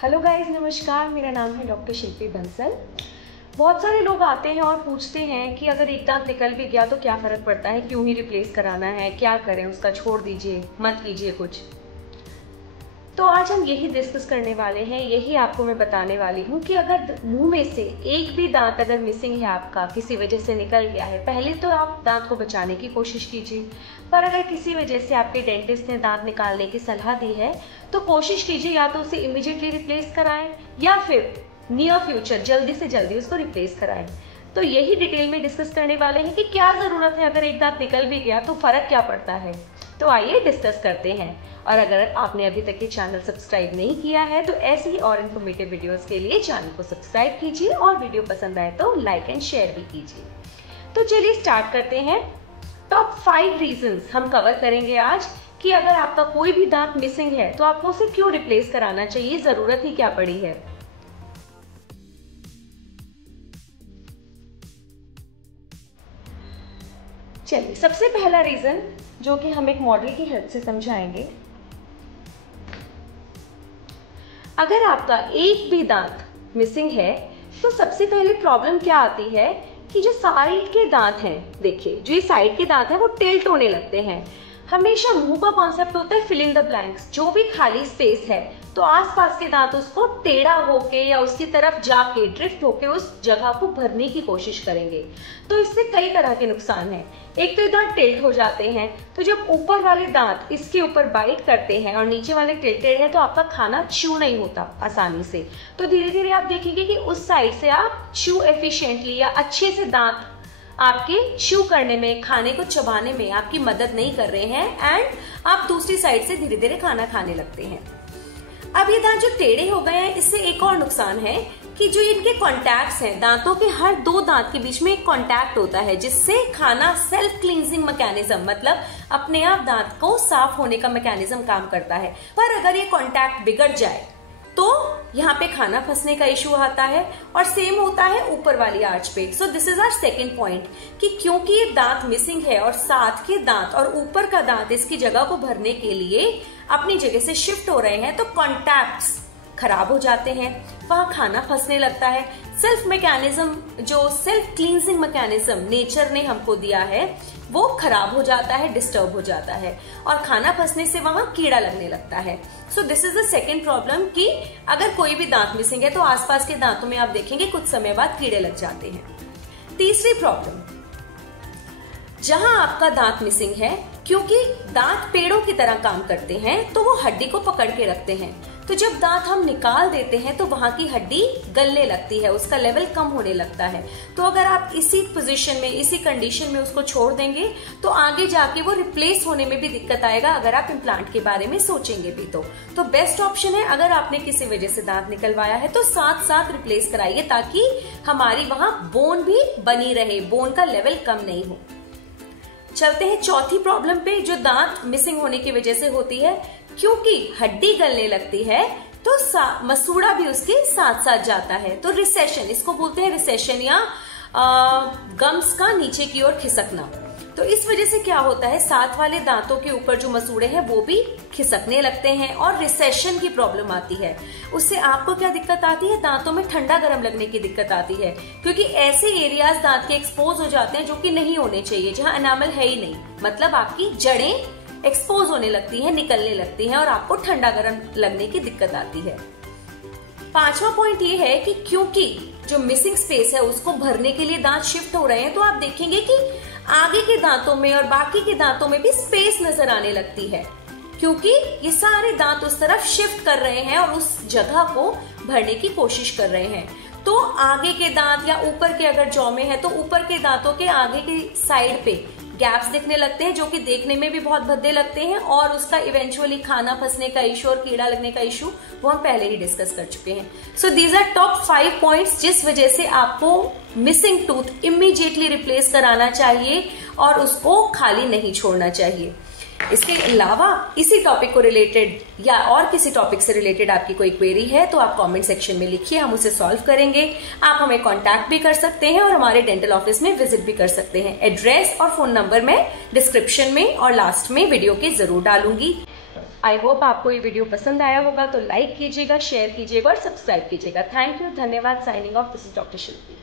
Hello guys, नमस्कार। मेरा नाम है डॉक्टर शिल्पी बंसल। बहुत सारे लोग आते हैं और पूछते हैं कि अगर एक दांत निकल भी गया तो क्या फ़र्क पड़ता है, क्यों ही रिप्लेस कराना है, क्या करें, उसका छोड़ दीजिए, मत कीजिए कुछ। तो आज हम यही डिस्कस करने वाले हैं, यही आपको मैं बताने वाली हूँ कि अगर मुंह में से एक भी दांत अगर मिसिंग है, आपका किसी वजह से निकल गया है, पहले तो आप दांत को बचाने की कोशिश कीजिए। पर अगर किसी वजह से आपके डेंटिस्ट ने दांत निकालने की सलाह दी है तो कोशिश कीजिए या तो उसे इमीडिएटली रिप्लेस कराएं या फिर नियर फ्यूचर जल्दी से जल्दी उसको रिप्लेस कराएं। तो यही डिटेल में डिस्कस करने वाले हैं कि क्या ज़रूरत है, अगर एक दांत निकल भी गया तो फ़र्क क्या पड़ता है। तो आइए डिस्कस करते हैं। और अगर आपने अभी तक ये चैनल सब्सक्राइब नहीं किया है तो ऐसी ही और इन्फॉर्मेटिव वीडियोस के लिए चैनल को सब्सक्राइब कीजिए और वीडियो पसंद आए तो लाइक एंड शेयर भी कीजिए। तो चलिए स्टार्ट करते हैं। टॉप 5 रीजंस हम कवर करेंगे आज कि अगर आपका कोई भी दांत मिसिंग है तो आपको उसे क्यों रिप्लेस कराना चाहिए, जरूरत ही क्या पड़ी है। चलिए, सबसे पहला रीजन जो कि हम एक मॉडल की हेल्प से समझाएंगे। अगर आपका एक भी दांत मिसिंग है तो सबसे पहले प्रॉब्लम क्या आती है कि जो साइड के दांत हैं, देखिए जो ये साइड के दांत हैं वो टिल्ट होने लगते हैं। हमेशा मुंह का कॉन्सेप्ट होता है फिल इन द ब्लैंक्स, जो भी खाली स्पेस है तो आसपास के दांत उसको टेढ़ा होके या उसकी तरफ जाके ड्रिफ्ट होके उस जगह को भरने की कोशिश करेंगे। तो इससे कई तरह के नुकसान हैं। एक तो दांत टिल्ट हो जाते हैं, तो जब ऊपर वाले दांत इसके ऊपर बाइट करते हैं और नीचे वाले टिल्टेड है तो आपका खाना च्यू नहीं होता आसानी से। तो धीरे धीरे आप देखेंगे कि उस साइड से आप च्यू एफिशिएंटली या अच्छे से दांत आपके च्यू करने में, खाने को चबाने में आपकी मदद नहीं कर रहे हैं एंड आप दूसरी साइड से धीरे धीरे खाना खाने लगते हैं। अब ये दांत जो टेढ़े हो गए हैं, इससे एक और नुकसान है कि जो इनके कॉन्टैक्ट्स हैं, दांतों के हर 2 दांत के बीच में एक कॉन्टैक्ट होता है जिससे खाना सेल्फ क्लींजिंग मैकेनिज्म, मतलब अपने आप दांत को साफ होने का मैकेनिज्म काम करता है। पर अगर ये कॉन्टैक्ट बिगड़ जाए तो यहाँ पे खाना फंसने का इशू आता है और सेम होता है ऊपर वाली आर्च पे। So this is our second point कि क्योंकि ये दांत मिसिंग है और साथ के दांत और ऊपर का दांत इसकी जगह को भरने के लिए अपनी जगह से शिफ्ट हो रहे हैं तो कॉन्टैक्ट्स खराब हो जाते हैं, वहां खाना फंसने लगता है। सेल्फ मैकेनिज्म, जो सेल्फ क्लींजिंग मैकेनिज्म नेचर ने हमको दिया है, वो खराब हो जाता है, डिस्टर्ब हो जाता है और खाना फंसने से वहां कीड़ा लगने लगता है। सो this is the second problem कि अगर कोई भी दांत मिसिंग है तो आसपास के दांतों में आप देखेंगे कुछ समय बाद कीड़े लग जाते हैं। तीसरी प्रॉब्लम, जहां आपका दांत मिसिंग है, क्योंकि दांत पेड़ों की तरह काम करते हैं तो वो हड्डी को पकड़ के रखते हैं। तो जब दांत हम निकाल देते हैं तो वहां की हड्डी गलने लगती है, उसका लेवल कम होने लगता है। तो अगर आप इसी पोजीशन में, इसी कंडीशन में उसको छोड़ देंगे तो आगे जाके वो रिप्लेस होने में भी दिक्कत आएगा अगर आप इम्प्लांट के बारे में सोचेंगे भी तो बेस्ट ऑप्शन है, अगर आपने किसी वजह से दांत निकलवाया है तो साथ साथ रिप्लेस कराइए ताकि हमारी वहां बोन भी बनी रहे, बोन का लेवल कम नहीं हो। चलते हैं चौथी प्रॉब्लम पे, जो दांत मिसिंग होने की वजह से होती है। क्योंकि हड्डी गलने लगती है तो मसूड़ा भी उसके साथ साथ जाता है। तो रिसेशन, इसको बोलते हैं रिसेशन या गम्स का नीचे की ओर खिसकना। तो इस वजह से क्या होता है, साथ वाले दांतों के ऊपर जो मसूड़े हैं वो भी खिसकने लगते हैं और रिसेशन की प्रॉब्लम आती है। उससे आपको क्या दिक्कत आती है, दांतों में ठंडा गर्म लगने की दिक्कत आती है, क्योंकि ऐसे एरियाज दांत के एक्सपोज हो जाते हैं जो कि नहीं होने चाहिए, जहां एनामल है ही नहीं, मतलब आपकी जड़ें एक्सपोज होने लगती हैं, निकलने लगती हैं और आपको ठंडा गर्म लगने की दिक्कत आती है। पांचवा पॉइंट ये है कि क्योंकि जो मिसिंग स्पेस है उसको भरने के लिए दांत शिफ्ट हो रहे हैं तो आप देखेंगे कि आगे के दांतों में और बाकी के दांतों में भी स्पेस नजर आने लगती है, क्योंकि ये सारे दांत उस तरफ शिफ्ट कर रहे हैं और उस जगह को भरने की कोशिश कर रहे हैं। तो आगे के दांत या ऊपर के अगर जौ में है तो ऊपर के दांतों के आगे की साइड पे गैप्स दिखने लगते हैं जो कि देखने में भी बहुत भद्दे लगते हैं और उसका इवेंचुअली खाना फंसने का इशू और कीड़ा लगने का इशू वो हम पहले ही डिस्कस कर चुके हैं। So these are top 5 points जिस वजह से आपको मिसिंग टूथ इमीडिएटली रिप्लेस कराना चाहिए और उसको खाली नहीं छोड़ना चाहिए। इसके अलावा इसी टॉपिक को रिलेटेड या और किसी टॉपिक से रिलेटेड आपकी कोई क्वेरी है तो आप कमेंट सेक्शन में लिखिए, हम उसे सॉल्व करेंगे। आप हमें कांटेक्ट भी कर सकते हैं और हमारे डेंटल ऑफिस में विजिट भी कर सकते हैं। एड्रेस और फोन नंबर मैं डिस्क्रिप्शन में और लास्ट में वीडियो के जरूर डालूंगी। आई होप आपको ये वीडियो पसंद आया होगा, तो लाइक कीजिएगा, शेयर कीजिएगा और सब्सक्राइब कीजिएगा। थैंक यू, धन्यवाद। Signing off, this is doctor Shilpi.